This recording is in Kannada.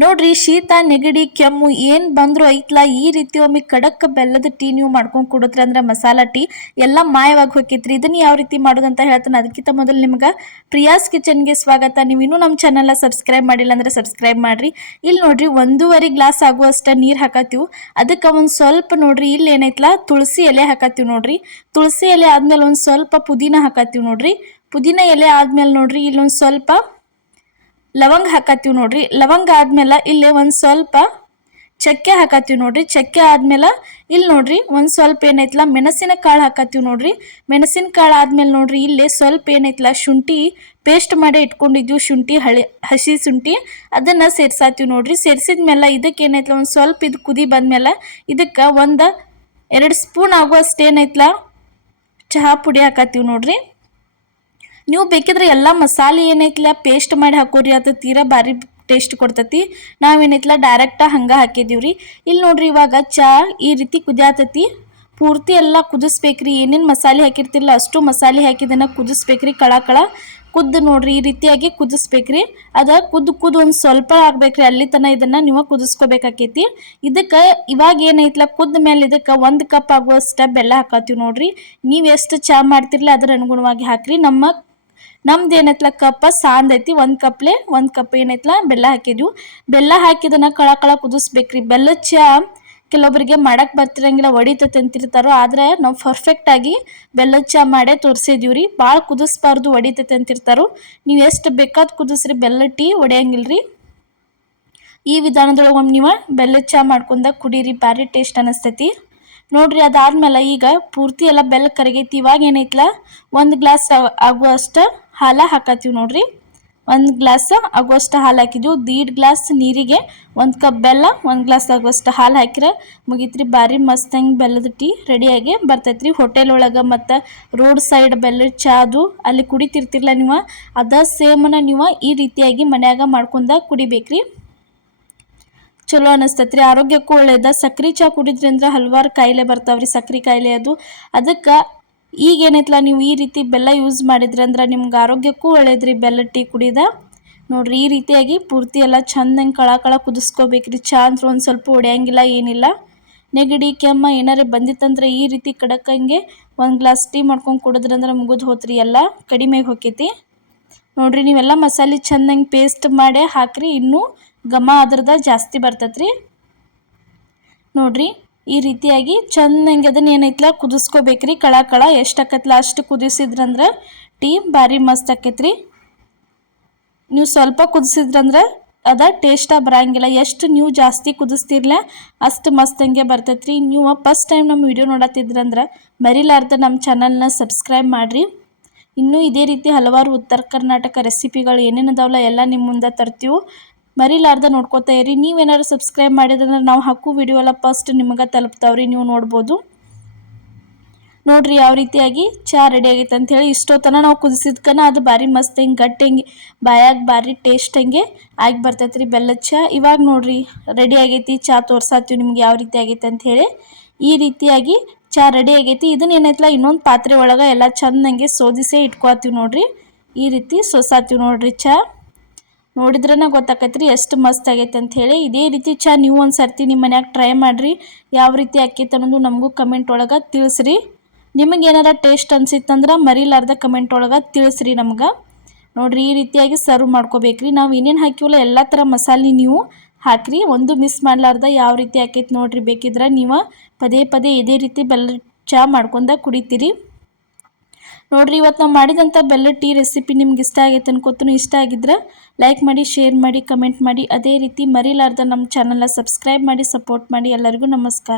ನೋಡ್ರಿ, ಶೀತ ನೆಗಡಿ ಕೆಮ್ಮು ಏನು ಬಂದರೂ ಐತ್ಲಾ ಈ ರೀತಿ ಒಮ್ಮೆ ಖಡಕ್ ಬೆಲ್ಲದ ಟೀ ನೀವು ಮಾಡ್ಕೊಂಡು ಕುಡಿದ್ರಿ ಅಂದ್ರೆ ಮಸಾಲ ಟೀ ಎಲ್ಲ ಮಾಯವಾಗಿ ಹೋಗಿತ್ರಿ. ಇದನ್ನ ಯಾವ ರೀತಿ ಮಾಡೋದಂತ ಹೇಳ್ತಾನೆ. ಅದಕ್ಕಿಂತ ಮೊದಲು ನಿಮ್ಗೆ ಪ್ರಿಯಾಸ್ ಕಿಚನ್ಗೆ ಸ್ವಾಗತ. ನೀವು ಇನ್ನೂ ನಮ್ಮ ಚಾನಲ್ನ ಸಬ್ಸ್ಕ್ರೈಬ್ ಮಾಡಿಲ್ಲ ಅಂದ್ರೆ ಸಬ್ಸ್ಕ್ರೈಬ್ ಮಾಡ್ರಿ. ಇಲ್ಲಿ ನೋಡ್ರಿ 1.5 ಗ್ಲಾಸ್ ಆಗುವಷ್ಟು ನೀರು ಹಾಕತ್ತೀವಿ. ಅದಕ್ಕೆ ಒಂದು ಸ್ವಲ್ಪ ನೋಡ್ರಿ ಇಲ್ಲಿ ಏನೈತ್ಲಾ ತುಳಸಿ ಎಲೆ ಹಾಕತ್ತೀವಿ. ನೋಡ್ರಿ, ತುಳಸಿ ಎಲೆ ಆದ್ಮೇಲೆ ಒಂದು ಸ್ವಲ್ಪ ಪುದೀನ ಹಾಕತ್ತೀವಿ. ನೋಡ್ರಿ, ಪುದೀನ ಎಲೆ ಆದ್ಮೇಲೆ ನೋಡ್ರಿ ಇಲ್ಲೊಂದು ಸ್ವಲ್ಪ ಲವಂಗ ಹಾಕತ್ತೀವಿ. ನೋಡ್ರಿ, ಲವಂಗ ಆದ್ಮೇಲೆ ಇಲ್ಲೇ ಒಂದು ಸ್ವಲ್ಪ ಚಕ್ಕೆ ಹಾಕತ್ತೀವಿ. ನೋಡ್ರಿ, ಚಕ್ಕೆ ಆದ್ಮೇಲೆ ಇಲ್ಲಿ ನೋಡ್ರಿ ಒಂದು ಸ್ವಲ್ಪ ಏನೈತ್ಲ ಮೆಣಸಿನ ಕಾಳು ಹಾಕತ್ತೀವಿ. ನೋಡ್ರಿ, ಮೆಣಸಿನ ಕಾಳು ಆದ್ಮೇಲೆ ನೋಡ್ರಿ ಇಲ್ಲೇ ಸ್ವಲ್ಪ ಏನೈತ್ಲ ಶುಂಠಿ ಪೇಸ್ಟ್ ಮಾಡಿ ಇಟ್ಕೊಂಡಿದ್ವಿ. ಶುಂಠಿ ಹಸಿ ಶುಂಠಿ ಅದನ್ನ ಸೇರ್ಸಾತೀವಿ. ನೋಡ್ರಿ, ಸೇರಿಸಿದ್ಮೇಲೆ ಇದಕ್ಕೆ ಏನೈತ್ಲ ಒಂದು ಸ್ವಲ್ಪ ಇದು ಕುದಿ ಬಂದ್ಮೇಲೆ ಇದಕ್ಕೆ 1-2 ಸ್ಪೂನ್ ಆಗುವಷ್ಟು ಏನೈತ್ಲ ಚಹಾ ಪುಡಿ ಹಾಕತ್ತೀವಿ. ನೋಡ್ರಿ, ನೀವು ಬೇಕಿದ್ರೆ ಎಲ್ಲ ಮಸಾಲೆ ಏನೈತಿಲ್ಲ ಪೇಸ್ಟ್ ಮಾಡಿ ಹಾಕೋರಿ, ಅದು ತೀರಾ ಭಾರಿ ಟೇಸ್ಟ್ ಕೊಡ್ತತಿ. ನಾವೇನೈತಿಲ್ಲ ಡೈರೆಕ್ಟ ಹಂಗೆ ಹಾಕಿದೀವ್ರಿ. ಇಲ್ಲಿ ನೋಡ್ರಿ ಇವಾಗ ಚಾ ಈ ರೀತಿ ಕುದಿಯಾತತಿ. ಪೂರ್ತಿ ಎಲ್ಲ ಕುದಿಸ್ಬೇಕ್ರಿ. ಏನೇನು ಮಸಾಲೆ ಹಾಕಿರ್ತಿಲ್ಲ ಅಷ್ಟು ಮಸಾಲೆ ಹಾಕಿದನ್ನ ಕುದಿಸ್ಬೇಕ್ರಿ. ಕಳ ಕುದ್ದು ನೋಡ್ರಿ ಈ ರೀತಿಯಾಗಿ ಕುದಿಸ್ಬೇಕ್ರಿ. ಅದ ಕುದ್ದು ಒಂದು ಸ್ವಲ್ಪ ಆಗ್ಬೇಕ್ರಿ. ಅಲ್ಲಿ ತನ ಇದನ್ನ ನೀವು ಕುದಿಸ್ಕೋಬೇಕಾಕೈತಿ. ಇದಕ್ಕೆ ಇವಾಗ ಏನೈತ್ಲ ಕುದ್ದ ಮೇಲೆ ಇದಕ್ಕೆ 1 ಕಪ್ ಆಗುವಷ್ಟು ಬೆಲ್ಲ ಹಾಕತ್ತೀವಿ. ನೋಡ್ರಿ, ನೀವು ಎಷ್ಟು ಚಾ ಮಾಡ್ತಿರ್ಲಿ ಅದ್ರ ಅನುಗುಣವಾಗಿ ಹಾಕ್ರಿ. ನಮ್ದು ಏನೈತ್ಲ ಕಪ್ ಸಾಂದ್ ಐತಿ. 1 ಕಪ್ಲೆ 1 ಕಪ್ ಏನೈತ್ಲ ಬೆಲ್ಲ ಹಾಕಿದ್ವಿ. ಬೆಲ್ಲ ಹಾಕಿದನ್ನ ಕಳ ಕುದಿಸ್ಬೇಕ್ರಿ. ಬೆಲ್ಲದ ಚಾ ಕೆಲವೊಬ್ಬರಿಗೆ ಮಾಡಕ್ ಬರ್ತಿರಂಗಿಲ್ಲ, ಒಡಿತೈತೆ ಅಂತಿರ್ತಾರೋ. ಆದ್ರೆ ನಾವು ಪರ್ಫೆಕ್ಟ್ ಆಗಿ ಬೆಲ್ಲದ ಚಾ ಮಾಡೇ ತೋರಿಸಿದೀವ್ರಿ. ಭಾಳ ಕುದಿಸ್ಬಾರ್ದು, ಒಡಿತೈತೆ ಅಂತಿರ್ತಾರೋ. ನೀವು ಎಷ್ಟು ಬೇಕಾದ್ ಕುದಿಸ್ರಿ, ಬೆಲ್ಲ ಟೀ ಒಡೆಯಂಗಿಲ್ರಿ. ಈ ವಿಧಾನದೊಳಗೆ ಒಮ್ಮೆ ನೀವು ಬೆಲ್ಲದ ಚಾ ಮಾಡ್ಕೊಂಡ ಕುಡೀರಿ, ಭಾರಿ ಟೇಸ್ಟ್ ಅನಿಸ್ತೈತಿ. ನೋಡ್ರಿ, ಅದಾದ್ಮೇಲೆ ಈಗ ಪೂರ್ತಿ ಎಲ್ಲ ಬೆಲ್ಲ ಕರಗೈತಿ. ಇವಾಗ ಏನೈತ್ಲ 1 ಗ್ಲಾಸ್ ಆಗುವಷ್ಟು ಹಾಲು ಹಾಕತ್ತೀವಿ. ನೋಡ್ರಿ, 1 ಗ್ಲಾಸ್ ಆಗುವಷ್ಟು ಹಾಲು ಹಾಕಿದ್ವಿ. 1.5 ಗ್ಲಾಸ್ ನೀರಿಗೆ 1 ಕಪ್ ಬೆಲ್ಲ 1 ಗ್ಲಾಸ್ ಆಗುವಷ್ಟು ಹಾಲು ಹಾಕಿರ ಮುಗಿತ್ರಿ. ಭಾರಿ ಮಸ್ತಂಗೆ ಬೆಲ್ಲದ ಟೀ ರೆಡಿಯಾಗಿ ಬರ್ತೈತ್ರಿ. ಹೋಟೆಲ್ ಒಳಗೆ ಮತ್ತು ರೋಡ್ ಸೈಡ್ ಬೆಲ್ಲದ ಚಾ ಅದು ಅಲ್ಲಿ ಕುಡಿತಿರ್ತಿರ್ಲ ನೀವು, ಅದ ಸೇಮನ್ನ ನೀವು ಈ ರೀತಿಯಾಗಿ ಮನ್ಯಾಗ ಮಾಡ್ಕೊಂಡ ಕುಡಿಬೇಕ್ರಿ. ಚಲೋ ಅನಿಸ್ತೈತ್ರಿ. ಆರೋಗ್ಯಕ್ಕೂ ಒಳ್ಳೇದ. ಸಕ್ರೆ ಚಾ ಕುಡಿದ್ರಿಂದ ಹಲವಾರು ಕಾಯಿಲೆ ಬರ್ತಾವ್ರಿ, ಸಕ್ರೆ ಕಾಯಿಲೆ ಅದು. ಅದಕ್ಕೆ ಈಗ ಏನೈತ್ಲ ನೀವು ಈ ರೀತಿ ಬೆಲ್ಲ ಯೂಸ್ ಮಾಡಿದ್ರಂದ್ರೆ ನಿಮ್ಗೆ ಆರೋಗ್ಯಕ್ಕೂ ಒಳ್ಳೇದ್ರಿ ಬೆಲ್ಲ ಟೀ ಕುಡಿದ. ನೋಡ್ರಿ, ಈ ರೀತಿಯಾಗಿ ಪೂರ್ತಿ ಎಲ್ಲ ಚಂದಂಗೆ ಕಳ ಕುದಿಸ್ಕೋಬೇಕ್ರಿ. ಚಾ ಅಂದ್ರೆ ಒಂದು ಸ್ವಲ್ಪ ಹೊಡೆಯಂಗಿಲ್ಲ, ಏನಿಲ್ಲ. ನೆಗಡಿ ಕೆಮ್ಮ ಏನಾರೇ ಬಂದಿತ್ತಂದ್ರೆ ಈ ರೀತಿ ಕಡಕಂಗೆ 1 ಗ್ಲಾಸ್ ಟೀ ಮಾಡ್ಕೊಂಡು ಕುಡಿದ್ರಂದ್ರೆ ಮುಗಿದು ಹೋತ್ರಿ, ಎಲ್ಲ ಕಡಿಮೆ ಹೋಕೈತಿ. ನೋಡ್ರಿ, ನೀವೆಲ್ಲ ಮಸಾಲೆ ಚಂದಂಗೆ ಪೇಸ್ಟ್ ಮಾಡಿ ಹಾಕ್ರಿ, ಇನ್ನೂ ಘಮ ಅದ್ರದ ಜಾಸ್ತಿ ಬರ್ತೈತ್ರಿ. ನೋಡ್ರಿ, ಈ ರೀತಿಯಾಗಿ ಚಂದಂಗೆ ಅದನ್ನ ಏನೈತ್ಲ ಕುದಿಸ್ಕೋಬೇಕ್ರಿ. ಕಳ ಎಷ್ಟು ಆಕತ್ಲ ಅಷ್ಟು ಕುದಿಸಿದ್ರಂದ್ರೆ ಟೀ ಭಾರಿ ಮಸ್ತ್ ಆಕೈತ್ರಿ. ನೀವು ಸ್ವಲ್ಪ ಕುದಿಸಿದ್ರಂದ್ರೆ ಅದ ಟೇಸ್ಟ ಬರಂಗಿಲ್ಲ. ಎಷ್ಟು ನೀವು ಜಾಸ್ತಿ ಕುದಿಸ್ತಿರ್ಲ ಅಷ್ಟು ಮಸ್ತಂಗೆ ಬರ್ತೈತ್ರಿ. ನೀವು ಫಸ್ಟ್ ಟೈಮ್ ನಮ್ಮ ವಿಡಿಯೋ ನೋಡತ್ತಿದ್ರಂದ್ರೆ ಮರಿಲಾರ್ದ ನಮ್ಮ ಚಾನಲ್ನ ಸಬ್ಸ್ಕ್ರೈಬ್ ಮಾಡಿರಿ. ಇನ್ನೂ ಇದೇ ರೀತಿ ಹಲವಾರು ಉತ್ತರ ಕರ್ನಾಟಕ ರೆಸಿಪಿಗಳು ಏನೇನದಾವಲ್ಲ ಎಲ್ಲ ನಿಮ್ಮ ಮುಂದೆ ತರ್ತೀವಿ. ಮರಿಲಾರ್ದ ನೋಡ್ಕೋತಾ ಇರಿ. ನೀವೇನಾದ್ರು ಸಬ್ಸ್ಕ್ರೈಬ್ ಮಾಡಿದ್ರೆ ನಾವು ಹಾಕೋ ವಿಡಿಯೋ ಎಲ್ಲ ಫಸ್ಟ್ ನಿಮಗೆ ತಲುಪ್ತಾವ್ರಿ, ನೀವು ನೋಡ್ಬೋದು. ನೋಡ್ರಿ, ಯಾವ ರೀತಿಯಾಗಿ ಚಾ ರೆಡಿ ಆಗೈತೆ ಅಂಥೇಳಿ. ಇಷ್ಟೊತ್ತನ ನಾವು ಕುದಿಸಿದ್ಕನ ಅದು ಭಾರಿ ಮಸ್ತ್ ಹಿಂಗೆ ಗಟ್ಟಿ ಹಂಗೆ ಬಾಯಾಗ ಭಾರಿ ಟೇಸ್ಟ್ ಹಂಗೆ ಆಗಿ ಬರ್ತೈತ್ರಿ ಬೆಲ್ಲದ ಚಾ. ಇವಾಗ ನೋಡ್ರಿ ರೆಡಿ ಆಗೈತಿ ಚಾ. ತೋರ್ಸಾತೀವಿ ನಿಮ್ಗೆ ಯಾವ ರೀತಿ ಆಗೈತೆ ಅಂಥೇಳಿ. ಈ ರೀತಿಯಾಗಿ ಚಾ ರೆಡಿ ಆಗೈತಿ. ಇದನ್ನ ಏನೈತ್ಲ ಇನ್ನೊಂದು ಪಾತ್ರೆ ಒಳಗೆ ಎಲ್ಲ ಚಂದಂಗೆ ಸೋದಿಸೇ ಇಟ್ಕೋತೀವಿ. ನೋಡ್ರಿ, ಈ ರೀತಿ ಸೋಸಾತೀವಿ. ನೋಡ್ರಿ, ಚಾ ನೋಡಿದ್ರನ ಗೊತ್ತಾಕೈತ್ರಿ ಎಷ್ಟು ಮಸ್ತ್ ಆಗೈತೆ ಅಂಥೇಳಿ. ಇದೇ ರೀತಿ ಚಾ ನೀವು ಒಂದು ಸರ್ತಿ ನಿಮ್ಮ ಮನ್ಯಾಗ ಟ್ರೈ ಮಾಡಿರಿ. ಯಾವ ರೀತಿ ಆಕೈತೆ ಅನ್ನೋದು ನಮಗೂ ಕಮೆಂಟ್ ಒಳಗೆ ತಿಳಿಸ್ರಿ. ನಿಮಗೆ ಏನಾರ ಟೇಸ್ಟ್ ಅನ್ಸಿತ್ತಂದ್ರೆ ಮರಿಲಾರ್ದ ಕಮೆಂಟ್ ಒಳಗೆ ತಿಳಿಸ್ರಿ ನಮ್ಗೆ. ನೋಡ್ರಿ, ಈ ರೀತಿಯಾಗಿ ಸರ್ವ್ ಮಾಡ್ಕೋಬೇಕ್ರಿ. ನಾವು ಏನೇನು ಹಾಕಿವಲ್ಲ ಎಲ್ಲ ಥರ ಮಸಾಲೆ ನೀವು ಹಾಕ್ರಿ, ಒಂದು ಮಿಸ್ ಮಾಡಲಾರ್ದ. ಯಾವ ರೀತಿ ಆಕೈತೆ ನೋಡ್ರಿ. ಬೇಕಿದ್ರೆ ನೀವು ಪದೇ ಇದೇ ರೀತಿ ಬೆಲ್ಲ ಚಾ ಮಾಡ್ಕೊಂಡ ಕುಡಿತೀರಿ. ನೋಡ್ರಿ, ಇವತ್ತು ನಾವು ಮಾಡಿದಂಥ ಬೆಲ್ಲ ಟೀ ರೆಸಿಪಿ ನಿಮ್ಗೆ ಇಷ್ಟ ಆಗೈತೆ ಅನ್ಕೋತೀನಿ. ಇಷ್ಟ ಆಗಿದ್ರೆ ಲೈಕ್ ಮಾಡಿ, ಶೇರ್ ಮಾಡಿ, ಕಮೆಂಟ್ ಮಾಡಿ. ಅದೇ ರೀತಿ ಮರಿಲಾರ್ದ ನಮ್ಮ ಚಾನಲ್ನ ಸಬ್ಸ್ಕ್ರೈಬ್ ಮಾಡಿ ಸಪೋರ್ಟ್ ಮಾಡಿ. ಎಲ್ಲರಿಗೂ ನಮಸ್ಕಾರ.